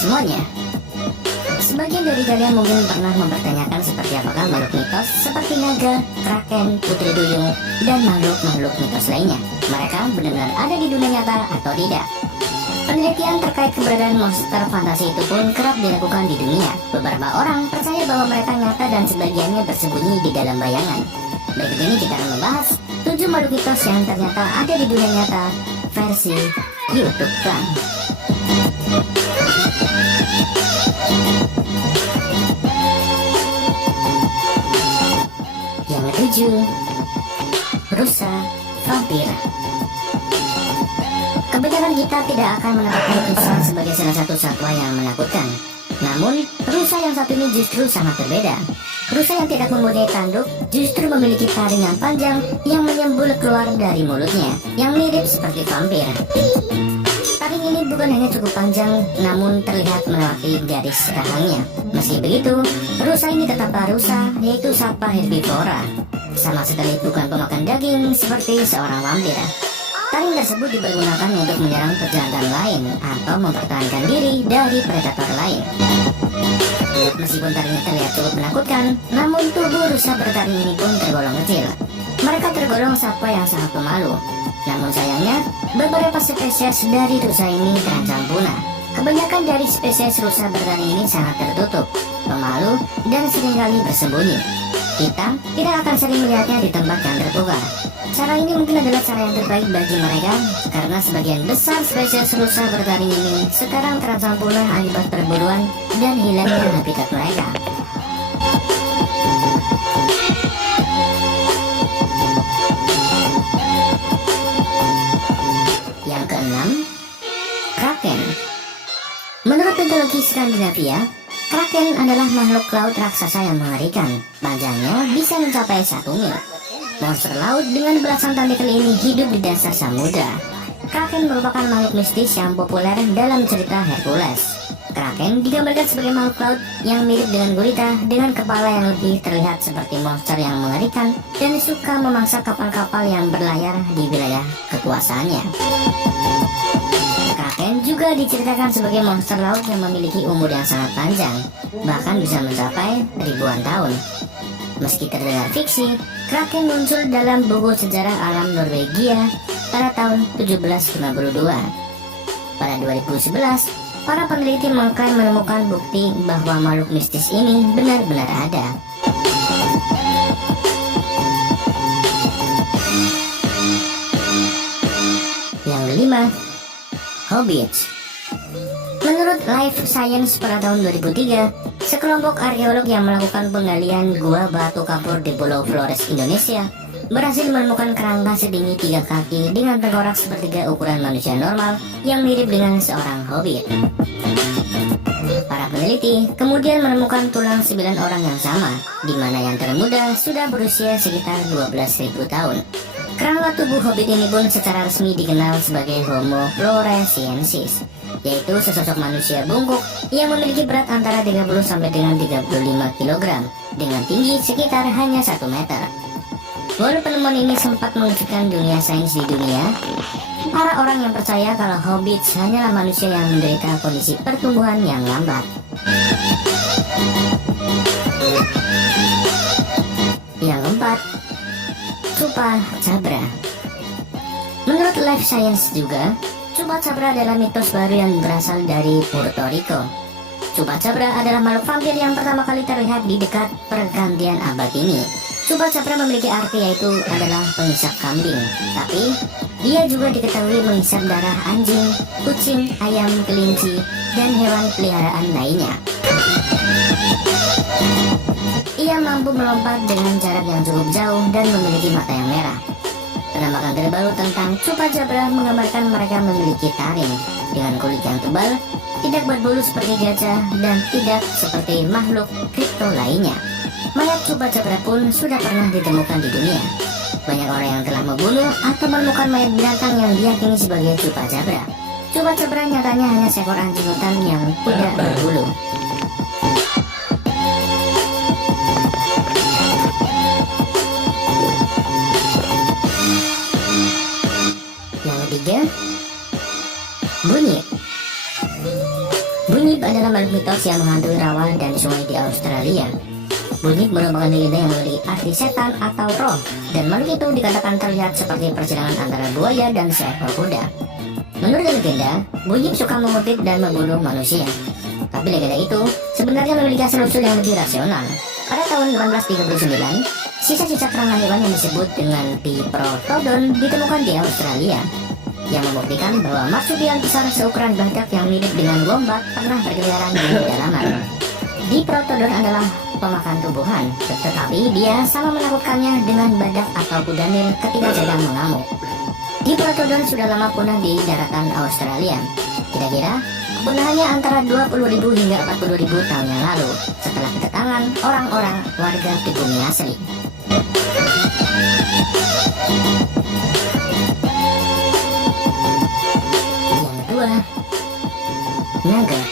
semuanya. Sebagian dari kalian mungkin pernah mempertanyakan seperti apakah makhluk mitos seperti naga, kraken, putri duyung, dan makhluk-makhluk mitos lainnya. Mereka benar-benar ada di dunia nyata atau tidak? Penelitian terkait keberadaan monster fantasi itu pun kerap dilakukan di dunia. Beberapa orang percaya bahwa mereka nyata dan sebagiannya bersembunyi di dalam bayangan. Berikut ini kita akan membahas 7 makhluk mitos yang ternyata ada di dunia nyata versi YouTube Clan. Yang ketujuh, rusa vampir. Kebanyakan kita tidak akan menetapkan rusa sebagai salah satu satwa yang menakutkan. Namun, rusa yang satu ini justru sangat berbeda. Rusa yang tidak mempunyai tanduk justru memiliki taring yang panjang yang menyembul keluar dari mulutnya, yang mirip seperti vampir. Taring ini bukan hanya cukup panjang, namun terlihat melewati garis rahangnya. Meski begitu, rusa ini tetaplah rusa, yaitu sapa herbivora. Sama sekali bukan pemakan daging seperti seorang vampir. Taring tersebut dipergunakan untuk menyerang pejantan lain atau mempertahankan diri dari predator lain. Meskipun taringnya terlihat cukup menakutkan, namun tubuh rusa bertaring ini pun tergolong kecil. Mereka tergolong satwa yang sangat pemalu. Namun sayangnya, beberapa spesies dari rusa ini terancam punah. Kebanyakan dari spesies rusa bertaring ini sangat tertutup, pemalu, dan seringkali bersembunyi. Kita tidak akan sering melihatnya di tempat yang terbuka. Cara ini mungkin adalah cara yang terbaik bagi mereka, karena sebagian besar spesies rusa bertaring ini sekarang terancam punah akibat perburuan dan hilangnya habitat mereka. Yang keenam, kraken. Menurut mitologi Skandinavia, kraken adalah makhluk laut raksasa yang mengerikan. Panjangnya bisa mencapai 1 mil. Monster laut dengan belasan tentakel ini hidup di dasar samudra. Kraken merupakan makhluk mistis yang populer dalam cerita Hercules. Kraken digambarkan sebagai makhluk laut yang mirip dengan gurita, dengan kepala yang lebih terlihat seperti monster yang mengerikan dan suka memangsa kapal-kapal yang berlayar di wilayah kekuasaannya. Kraken juga diceritakan sebagai monster laut yang memiliki umur yang sangat panjang, bahkan bisa mencapai ribuan tahun. Meski terdengar fiksi, kraken muncul dalam buku sejarah alam Norwegia pada tahun 1752. Pada 2011, para peneliti mengklaim menemukan bukti bahwa makhluk mistis ini benar-benar ada. Yang kelima, hobbits. Menurut Life Science pada tahun 2003, sekelompok arkeolog yang melakukan penggalian gua batu kapur di Pulau Flores, Indonesia, berhasil menemukan kerangka setinggi 3 kaki dengan tengkorak sepertiga ukuran manusia normal yang mirip dengan seorang hobbit. Para peneliti kemudian menemukan tulang 9 orang yang sama, di mana yang termuda sudah berusia sekitar 12.000 tahun. Kerangka tubuh hobbit ini pun secara resmi dikenal sebagai Homo floresiensis, yaitu sesosok manusia bungkuk yang memiliki berat antara 30 sampai dengan 35 kg dengan tinggi sekitar hanya 1 meter. Walau penemuan ini sempat mengejutkan dunia sains di dunia, para orang yang percaya kalau hobbits hanyalah manusia yang menderita kondisi pertumbuhan yang lambat. Yang keempat, Chupacabra. Menurut Life Science juga, Chupacabra adalah mitos baru yang berasal dari Puerto Rico. Chupacabra adalah makhluk vampir yang pertama kali terlihat di dekat pergantian abad ini. Chupacabra memiliki arti yaitu adalah penghisap kambing, tapi dia juga diketahui menghisap darah anjing, kucing, ayam, kelinci, dan hewan peliharaan lainnya. Ia mampu melompat dengan jarak yang cukup jauh dan memiliki mata yang merah. Penampakan terbaru tentang Chupacabra menggambarkan mereka memiliki taring dengan kulit yang tebal, tidak berbulu seperti gajah, dan tidak seperti makhluk kripto lainnya. Mayat Chupacabra pun sudah pernah ditemukan di dunia. Banyak orang yang telah membunuh atau menemukan mayat binatang yang diyakini sebagai Chupacabra. Chupacabra nyatanya hanya seekor anjing hutan yang tidak berbulu. Yang ketiga, bunyi. Bunyi Bunyip adalah makhluk mitos yang menghantui rawa dan sungai di Australia. Bunyip merupakan legenda yang memiliki arti setan atau roh, dan makhluk itu dikatakan terlihat seperti persilangan antara buaya dan seekor kuda. Menurut legenda, Bunyip suka mengutip dan membunuh manusia. Tapi legenda itu sebenarnya memiliki asal-usul yang lebih rasional. Pada tahun 1839, sisa-sisa kerangka hewan yang disebut dengan Diprotodon ditemukan di Australia, yang membuktikan bahwa marsupial besar seukuran badak yang mirip dengan wombat pernah berkeliaran di pedalaman. Diprotodon adalah pemakan tumbuhan, tetapi dia sama menakutkannya dengan badak atau kuda nil ketika sedang mengamuk. Diprotodon sudah lama punah di daratan Australia. Kira-kira kepunahannya antara 20.000 hingga 40.000 tahun yang lalu setelah kedatangan orang-orang warga pribumi asli. Yang kedua, naga.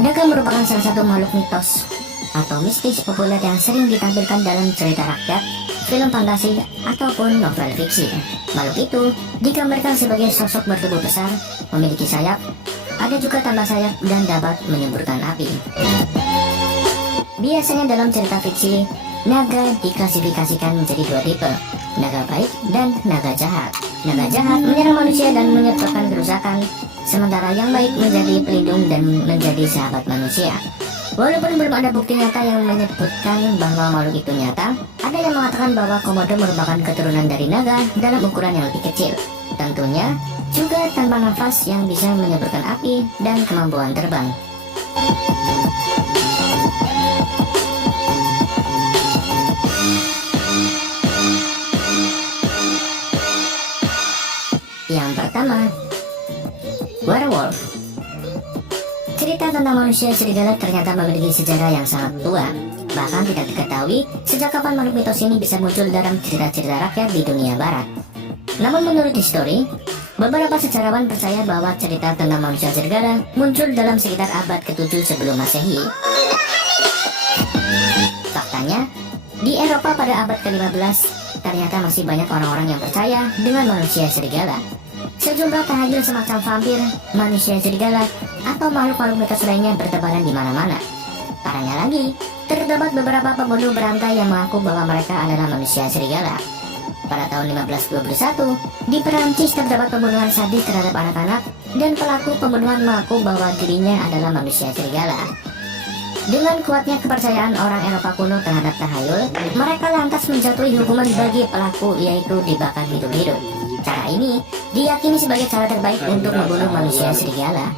Naga merupakan salah satu makhluk mitos atau mistis populer yang sering ditampilkan dalam cerita rakyat, film fantasi, ataupun novel fiksi. Makhluk itu digambarkan sebagai sosok bertubuh besar, memiliki sayap, ada juga tanpa sayap, dan dapat menyemburkan api. Biasanya dalam cerita fiksi, naga diklasifikasikan menjadi dua tipe, naga baik dan naga jahat. Naga jahat menyerang manusia dan menyebabkan kerusakan, sementara yang baik menjadi pelindung dan menjadi sahabat manusia. Walaupun belum ada bukti nyata yang menyebutkan bahwa makhluk itu nyata, ada yang mengatakan bahwa komodo merupakan keturunan dari naga dalam ukuran yang lebih kecil. Tentunya juga tanpa nafas yang bisa menyemburkan api dan kemampuan terbang. Yang pertama, werewolf. Cerita tentang manusia serigala ternyata memiliki sejarah yang sangat tua. Bahkan tidak diketahui sejak kapan makhluk mitos ini bisa muncul dalam cerita-cerita rakyat di dunia barat. Namun menurut histori, beberapa sejarawan percaya bahwa cerita tentang manusia serigala muncul dalam sekitar abad ke-7 sebelum Masehi. Faktanya, di Eropa pada abad ke-15, ternyata masih banyak orang-orang yang percaya dengan manusia serigala. Sejumlah tahayul semacam vampir, manusia serigala, atau makhluk-makhluk mitos lainnya bertebaran di mana-mana. Parahnya lagi, terdapat beberapa pembunuh berantai yang mengaku bahwa mereka adalah manusia serigala. Pada tahun 1521, di Perancis terdapat pembunuhan sadis terhadap anak-anak, dan pelaku pembunuhan mengaku bahwa dirinya adalah manusia serigala. Dengan kuatnya kepercayaan orang Eropa kuno terhadap tahayul, mereka lantas menjatuhi hukuman bagi pelaku, yaitu dibakar hidup-hidup. Cara ini diyakini sebagai cara terbaik untuk membunuh manusia serigala.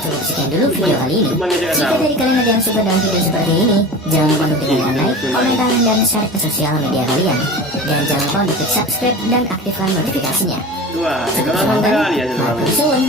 Cukup sekian dulu video kali ini. Jika dari kalian ada yang suka dengan video seperti ini, jangan lupa untuk tekan like, komentar, dan share ke sosial media kalian. Dan jangan lupa untuk klik subscribe dan aktifkan notifikasinya. Cukup sekian, matur suwun.